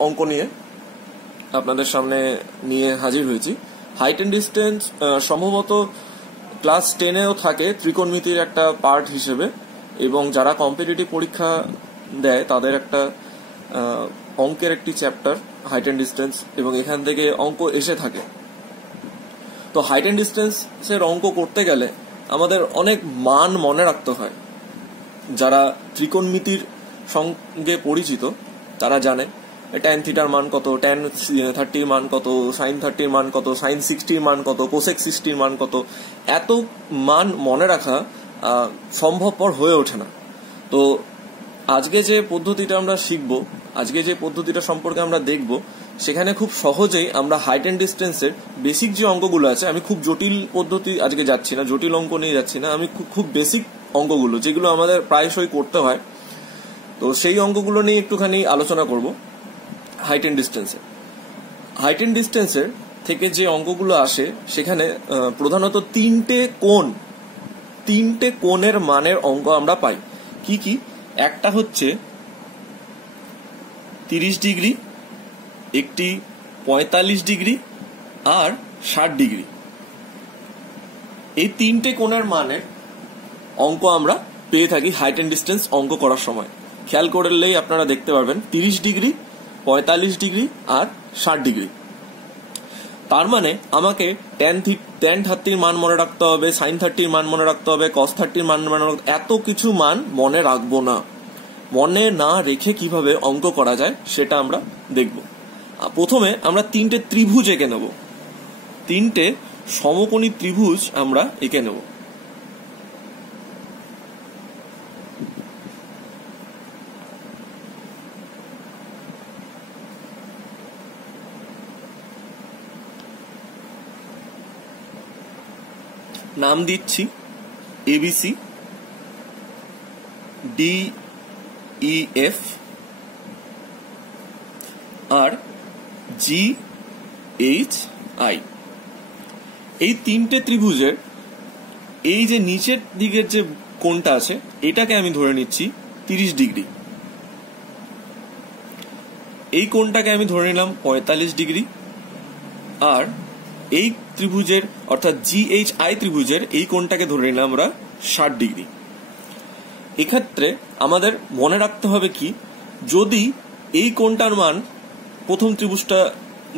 অঙ্ক নিয়ে আপনাদের সামনে নিয়ে হাজির হয়েছি। হাইট অ্যান্ড ডিস্টেন্স সম্ভবত ক্লাস 10-এও থাকে ত্রিকোণমিতির একটা পার্ট হিসেবে, এবং যারা কম্পিটিটিভ পরীক্ষা দেয় তাদের একটা অঙ্কের একটি চ্যাপ্টার হাইট অ্যান্ড ডিস্টেন্স, এবং এখান থেকে অঙ্ক এসে থাকে। তো হাইট অ্যান্ড ডিস্টেন্সের অঙ্ক করতে গেলে আমাদের অনেক মান মনে রাখতে হয়। যারা ত্রিকোণমিতির সঙ্গে পরিচিত তারা জানে tan থিটার মান কত, tan 30 মান কত, sin 30 মান কত, sin 60 মান কত, cosec 60 মান কত। এত মান মনে রাখা সম্ভবপর হয়ে ওঠে না। তো আজকে যে পদ্ধতিটা আমরা শিখব, আজকে যে পদ্ধতিটা সম্পর্কে আমরা দেখব, সেখানে খুব সহজেই আমরা হাইট অ্যান্ড ডিস্টেন্সের বেসিক যে অঙ্কগুলো আছে, আমি খুব জটিল পদ্ধতি আজকে যাচ্ছি না, জটিল অঙ্ক নিয়ে যাচ্ছি না, আমি খুব বেসিক অঙ্কগুলো যেগুলো আমাদের প্রায়শই করতে হয়, তো সেই অঙ্কগুলো নিয়ে একটুখানি আলোচনা করব। হাইট অ্যান্ড ডিস্টেন্সের থেকে যে অঙ্কগুলো আসে সেখানে প্রধানত তিনটে কোণের মানের অঙ্ক আমরা পাই। কি কি? একটা হচ্ছে 30 ডিগ্রি, একটি 45 ডিগ্রি আর 60 ডিগ্রি। এই তিনটে কোণের মানের অঙ্ক আমরা পেয়ে থাকি হাইট অ্যান্ড ডিস্টেন্স অঙ্ক করার সময়। খেয়াল করলেই আপনারা দেখতে পারবেন 30 ডিগ্রি, 45 ডিগ্রি আর 60 ডিগ্রি। তার মানে আমাকে tan 30 মান মনে রাখতে হবে, sin 30 মান মনে রাখতে হবে, cos 30 মান মনে রাখতে হবে। এত কিছু মান মনে রাখবো না। মনে না রেখে কিভাবে অঙ্ক করা যায় সেটা আমরা দেখব। প্রথমে আমরা তিনটে ত্রিভুজ এঁকে নেব, তিনটে সমকোণী ত্রিভুজ আমরা এঁকে নেব। নাম দিচ্ছি ABC, DEF আর GHI। এই তিনটে ত্রিভুজের এই যে নিচের দিকের যে কোণটা আছে এটাকে আমি ধরে নিচ্ছি 30 ডিগ্রি, এই কোণটাকে আমি ধরে নিলাম 45 ডিগ্রি, আর এই ত্রিভুজের অর্থাৎ GHI ত্রিভুজের এই কোণটাকে ধরে নিলাম আমরা 60 ডিগ্রি। এক্ষেত্রে আমাদের মনে রাখতে হবে কি, যদি এই কোণটার মান, প্রথম ত্রিভুজটা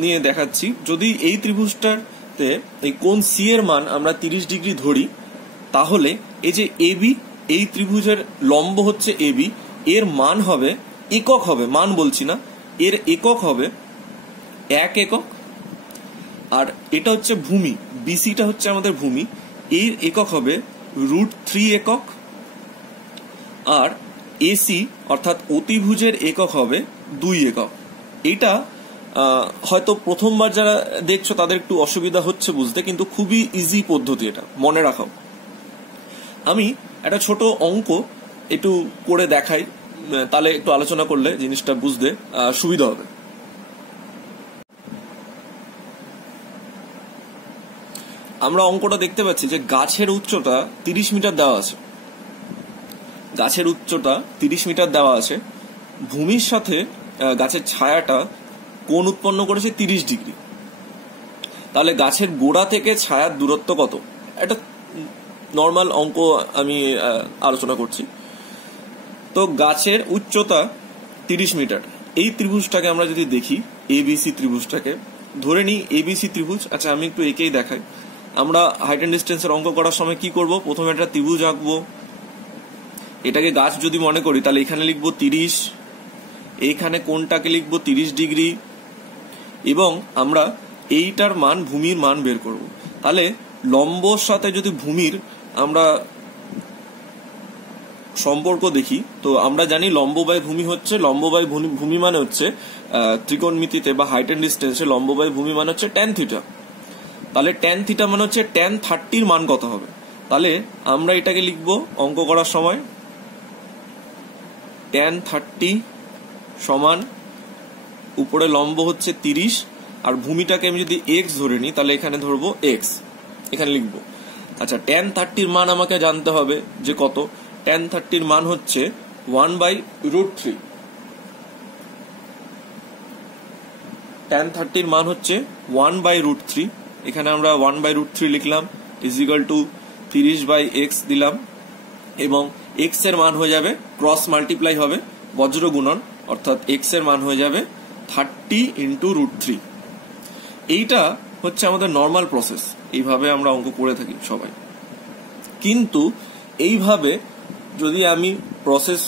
নিয়ে দেখাচ্ছি, যদি এই ত্রিভুজটাতে এই কোণ C এর মান আমরা 30 ডিগ্রি ধরি, তাহলে এই যে AB, এই ত্রিভুজের লম্ব হচ্ছে AB, এর মান হবে, একক হবে, মান বলছি না, এর একক হবে 1 একক। আর এটা হচ্ছে ভূমি, BCটা হচ্ছে আমাদের ভূমি, এর একক হবে √3 একক। আর AC অর্থাৎ অতিভুজের একক হবে 2 একক। এটা হয়তো প্রথমবার যারা দেখছো তাদের একটু অসুবিধা হচ্ছে বুঝতে, কিন্তু খুবই ইজি পদ্ধতি, এটা মনে রাখাও। আমি একটা ছোট অঙ্ক একটু করে দেখাই, তাহলে একটু আলোচনা করলে জিনিসটা বুঝতে সুবিধা হবে। আমরা অঙ্কটা দেখতে পাচ্ছি যে গাছের উচ্চতা 30 মিটার দেওয়া আছে, গাছের উচ্চতা 30 মিটার দেওয়া আছে, ভূমির সাথে গাছের ছায়াটা কোণ উৎপন্ন করেছে 30 ডিগ্রি। তাহলে গাছের গোড়া থেকে ছায়ার দূরত্ব কত? একটা নর্মাল অঙ্ক আমি আলোচনা করছি। তো গাছের উচ্চতা 30 মিটার, এই ত্রিভুজটাকে আমরা যদি দেখি, ABC ত্রিভুজটাকে ধরে নিই ABC ত্রিভুজ। আচ্ছা, আমি একটু একেই দেখাই। আমরা হাইট অ্যান্ড ডিস্টেন্সের অঙ্ক করার সময় কি করব, প্রথমে একটা ত্রিভুজ আঁকবো, এটাকে গাছ যদি মনে করি তাহলে এখানে লিখবো 30, এইখানে কোণটাকে লিখবো 30 ডিগ্রি, এবং আমরা এইটার মান, ভূমির মান বের করব। তাহলে লম্বর সাথে যদি ভূমির আমরা সম্পর্ক দেখি, তো আমরা জানি লম্ব বাই ভূমি হচ্ছে, লম্ব বাই ভূমি মানে হচ্ছে ত্রিকোণমিতিতে বা হাইট অ্যান্ড ডিস্টেন্সে লম্ব বাই ভূমি মানে হচ্ছে tan থিটা। তাহলে tan থিটা মানে হচ্ছে tan 30 মান কত হবে? তাহলে আমরা এটাকে লিখবো অঙ্ক করার সময় tan 30 সমান, উপরে লম্ব হচ্ছে 30, আর ভূমিটাকে আমি যদি x ধরে নিই তাহলে এখানে ধরবো x, এখানে লিখবো। আচ্ছা, tan 30 মান আমাকে জানতে হবে যে কত। tan 30 মান হচ্ছে 1/√3। tan 30 মান হচ্ছে 1/√3, এখানে আমরা 1/√3 লিখলাম, = 30/x দিলাম, এবং x এর মান হয়ে যাবে ক্রস মাল্টিপ্লাই হবে বজ্র গুণন, অর্থাৎ x এর মান হয়ে যাবে 30 × √3। এইটা হচ্ছে আমাদের নর্মাল প্রসেস, এইভাবে আমরা অঙ্ক করে থাকি সবাই। কিন্তু এইভাবে যদি আমি প্রসেস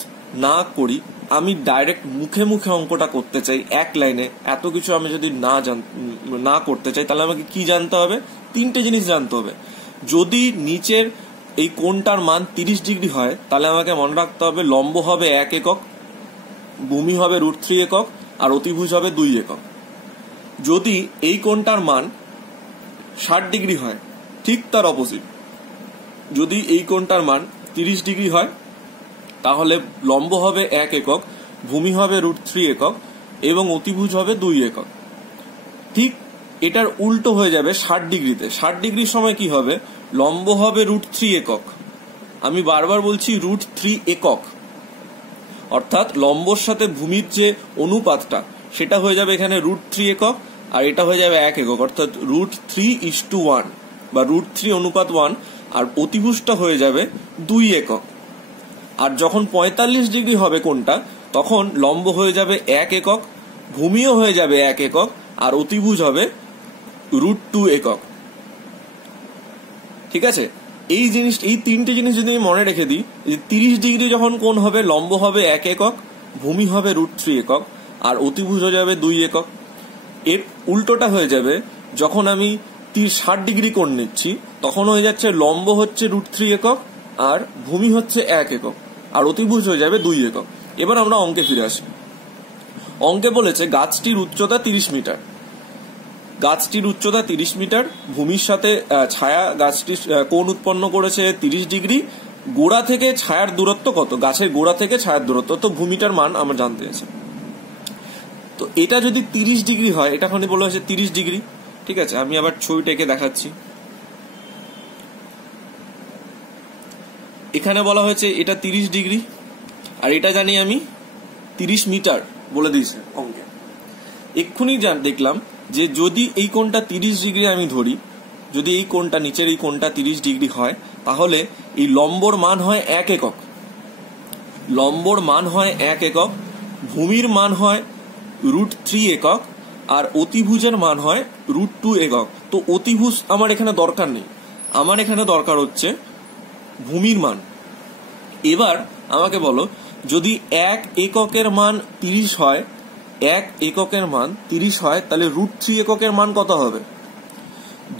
না করি, আমি ডাইরেক্ট মুখে মুখে অঙ্কটা করতে চাই এক লাইনে, এত কিছু আমি যদি না করতে চাই, তাহলে আমাকে কি জানতে হবে? 3টে জিনিস জানতে হবে। যদি নিচের এই কোণটার মান 30 ডিগ্রি হয়, তাহলে আমাকে মনে রাখতে হবে লম্ব হবে 1 একক, ভূমি হবে √3 একক, আর অতিভুজ হবে 2 একক। যদি এই কোণটার মান 60 ডিগ্রি হয়, ঠিক তার অপোজিট, যদি এই কোণটার মান 30 ডিগ্রি হয়, তাহলে লম্ব হবে 1 একক, ভূমি হবে √3 একক, এবং অতিভুজ হবে 2 একক। ঠিক এটার উল্টো হয়ে যাবে 60 ডিগ্রিতে। 60 ডিগ্রির সময় কি হবে? লম্ব হবে √3 একক, আমি বারবার বলছি √3 একক, অর্থাৎ লম্বর সাথে ভূমির যে অনুপাতটা সেটা হয়ে যাবে এখানে √3 একক, আর এটা হয়ে যাবে 1 একক, অর্থাৎ √3:1 বা √3 অনুপাত 1, আর অতিভুজটা হয়ে যাবে 2 একক। আর যখন 45 ডিগ্রি হবে কোণটা, তখন লম্ব হয়ে যাবে 1 একক, ভূমিও হয়ে যাবে 1 একক, আর অতিভুজ হবে √2 একক। ঠিক আছে, এই 3টে জিনিস যদি আমি মনে রেখে দিই, যে 30 ডিগ্রি যখন কোণ হবে, লম্ব হবে 1 একক, ভূমি হবে √3 একক, আর অতিভুজ হয়ে যাবে 2 একক। এর উল্টোটা হয়ে যাবে, যখন আমি 60 ডিগ্রি কোণ নিচ্ছি, তখন হয়ে যাচ্ছে লম্ব হচ্ছে √3 একক, আর ভূমি হচ্ছে 1 একক, আর অতিভুজ হয়ে যাবে 2 একক। এবার আমরা অঙ্কে ফিরে আসি। অঙ্কে বলেছে গাছটির উচ্চতা 30 মিটার। গাছটির উচ্চতা 30 মিটার, ভূমির সাথে ছায়া গাছটির কোণ উৎপন্ন করেছে 30 ডিগ্রি, গোড়া থেকে ছায়ার দূরত্ব কত? গাছের গোড়া থেকে ছায়ার দূরত্ব, তো ভূমিটার মান আমরা জানতে চাইছি। তো এটা যদি 30 ডিগ্রি হয়, এটা এখানে বলা হয়েছে 30 ডিগ্রি। ঠিক আছে, আমি আবার ছবিটা এঁকে দেখাচ্ছি। এখানে বলা হয়েছে এটা 30 ডিগ্রি, আর এটা জানি আমি 30 মিটার বলে দিয়েছে অঙ্কে। এক্ষুনি দেখলাম যে যদি এই কোণটা 30 ডিগ্রি আমি ধরি, যদি এই কোণটা নিচের এই কোণটা 30 ডিগ্রি হয়, তাহলে এই লম্বর মান হয় 1 একক, লম্বর মান হয় 1 একক, ভূমির মান হয় √3 একক, আর অতিভুজের মান হয় √2 একক। তো অতিভুজ আমার এখানে দরকার নেই, আমার এখানে দরকার হচ্ছে ভূমির মান। এবার আমাকে বলো, যদি 1 এককের মান 30 হয়, 1 এককের মান 30 হয়, তাহলে √3 এককের মান কত হবে?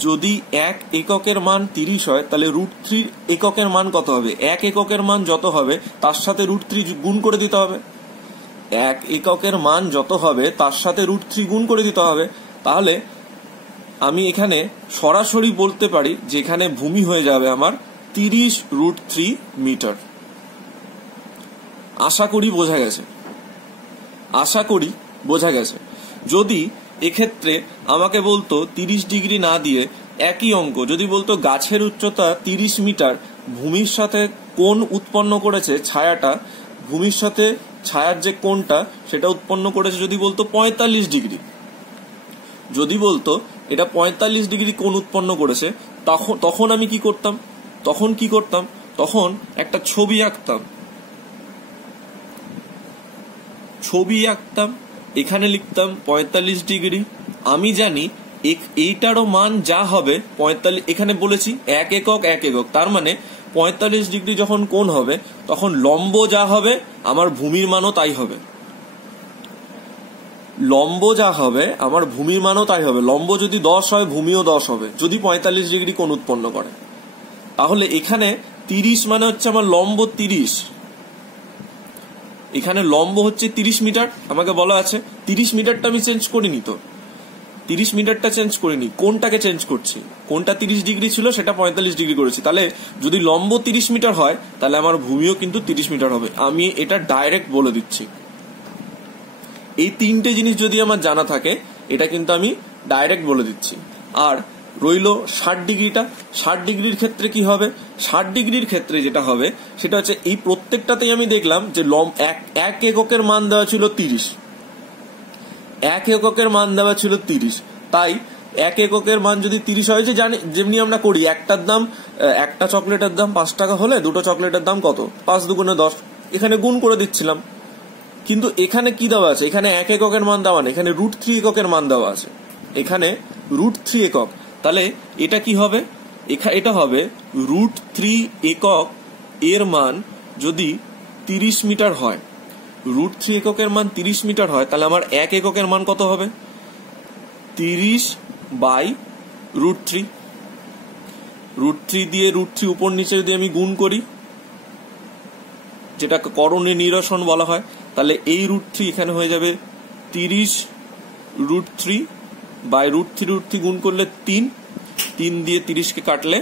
যদি 1 এককের মান 30 হয়, তাহলে √3 এককের মান কত হবে? 1 এককের মান যত হবে তার সাথে √3 গুণ করে দিতে হবে। 1 এককের মান যত হবে তার সাথে √3 গুণ করে দিতে হবে। তাহলে আমি এখানে সরাসরি বলতে পারি যে এখানে ভূমি হয়ে যাবে আমার 30√3 মিটার। আশা করি বোঝা গেছে, আশা করি বোঝা গেছে। যদি এক্ষেত্রে আমাকে বলতো 30 ডিগ্রি না দিয়ে একই অঙ্ক যদি বলতো গাছের উচ্চতা 30 মিটার, ভূমির সাথে কোণ উৎপন্ন করেছে ছায়াটা, ভূমির সাথে ছায়ার যে কোণটা সেটা উৎপন্ন করেছে যদি বলতো 45 ডিগ্রি, যদি বলতো এটা 45 ডিগ্রি কোণ উৎপন্ন করেছে, তখন আমি কি করতাম? তখন একটা ছবি আঁকতাম, এখানে লিখতাম 45 ডিগ্রি। আমি জানি এইটারও মান যা হবে 45, এখানে বলেছি 1 একক 1 একক, তার মানে 45 ডিগ্রি যখন কোণ হবে, তখন লম্ব যা হবে আমার ভূমির মানও তাই হবে, লম্ব যা হবে আমার ভূমির মানও তাই হবে। লম্ব যদি 10 হয়, ভূমিও 10 হবে যদি 45 ডিগ্রি কোণ উৎপন্ন করে। তাহলে এখানে 30 মানে হচ্ছে আমার লম্ব 30, এখানে লম্ব হচ্ছে 30 মিটার, আমাকে বলা আছে 30 মিটারটা আমি চেঞ্জ করিনি, তো 30 মিটারটা চেঞ্জ করিনি, কোনটাকে চেঞ্জ করছি, কোনটা 30 ডিগ্রি ছিল সেটা 45 ডিগ্রি করেছি। তাহলে যদি লম্ব 30 মিটার হয়, তাহলে আমার ভূমিও কিন্তু 30 মিটার হবে। আমি এটা ডাইরেক্ট বলে দিচ্ছি। এই 3টে জিনিস যদি আমার জানা থাকে, এটা কিন্তু আমি ডাইরেক্ট বলে দিচ্ছি। আর রইল 60 ডিগ্রিটা। 60 ডিগ্রির ক্ষেত্রে কি হবে? 60 ডিগ্রির ক্ষেত্রে যেটা হবে সেটা হচ্ছে এই প্রত্যেকটাতেই আমি দেখলাম যে 1 এককের মান দেওয়া ছিল 30, 1 এককের মান দেওয়া ছিল 30, তাই 1 এককের মান যদি 30 হয়, যে জানি যেমনি আমরা করি, একটার দাম, একটা চকলেটের দাম 5 টাকা হলে দুটো চকলেটের দাম কত, 5 দুগুণে 10, এখানে গুণ করে দিচ্ছিলাম। কিন্তু এখানে কি দেওয়া আছে, এখানে 1 এককের মান দেওয়া নেই, এখানে √3 এককের মান দেওয়া আছে, এখানে √3 একক। তাহলে এটা কি হবে, এটা হবে √3 একক এর মান যদি 30 মিটার হয়, √3 এককের মান 30 মিটার হয়, তাহলে আমার 1 এককের মান কত হবে, 30/√3। √3 দিয়ে √3 উপর নিচে যদি আমি গুণ করি, যেটা করণীয় নিরসন বলা হয়, তাহলে এই √3 এখানে হয়ে যাবে 30√3/√3 গুণ করলে 3 দিয়ে 30কে কাটলে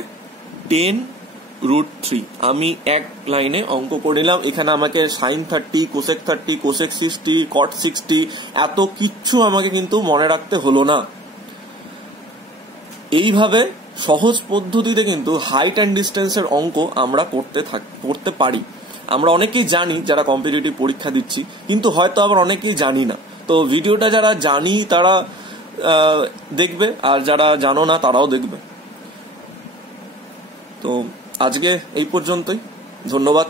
10√3। আমি এক লাইনে অঙ্ক করে নিলাম। এখানে আমাকে sin 30, cosec 30, cosec 60, cot 60 এত কিচ্ছু আমাকে কিন্তু মনে রাখতে হলো না। এইভাবে সহজ পদ্ধতিতে কিন্তু হাইট অ্যান্ড ডিস্টেন্সের অঙ্ক আমরা করতে পারি। আমরা অনেকেই জানি যারা কম্পিটিটিভ পরীক্ষা দিচ্ছি, কিন্তু হয়তো আবার অনেকেই জানি না। তো ভিডিওটা যারা জানি তারা দেখবে, আর যারা জানো না তারাও দেখবে। তো আজকে এই পর্যন্তই, ধন্যবাদ।